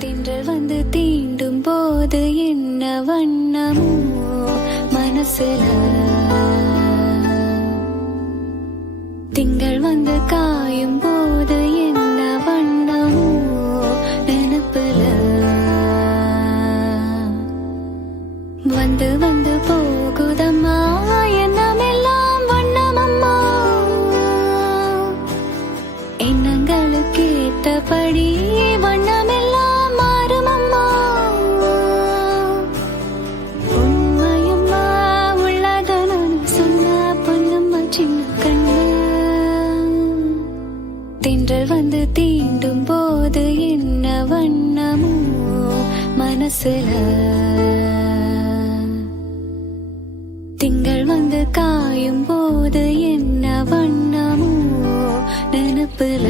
திங்கள் வந்து தீண்டும் போது என்ன வண்ணமோ மனசுல, திங்கள் வந்து காயும் போது என்ன வண்ணமோ நினப்புல, வந்து வந்து போகுதம்மா எண்ணமெல்லாம் வண்ணமம்மா, எண்ணங்களுக்கு ஏத்தபடி வண்ணமெல்லாம் மாறுமம்மா. உண்மையம்மா உள்ளத நான் சொன்ன பொன்னம்மா சின்ன கண்ணு. தென்றல் வந்து தீண்டும் போது என்ன வண்ணமோ மனசுல, திங்கள் வந்து காயும் போது என்ன வண்ணமோ நினப்புல.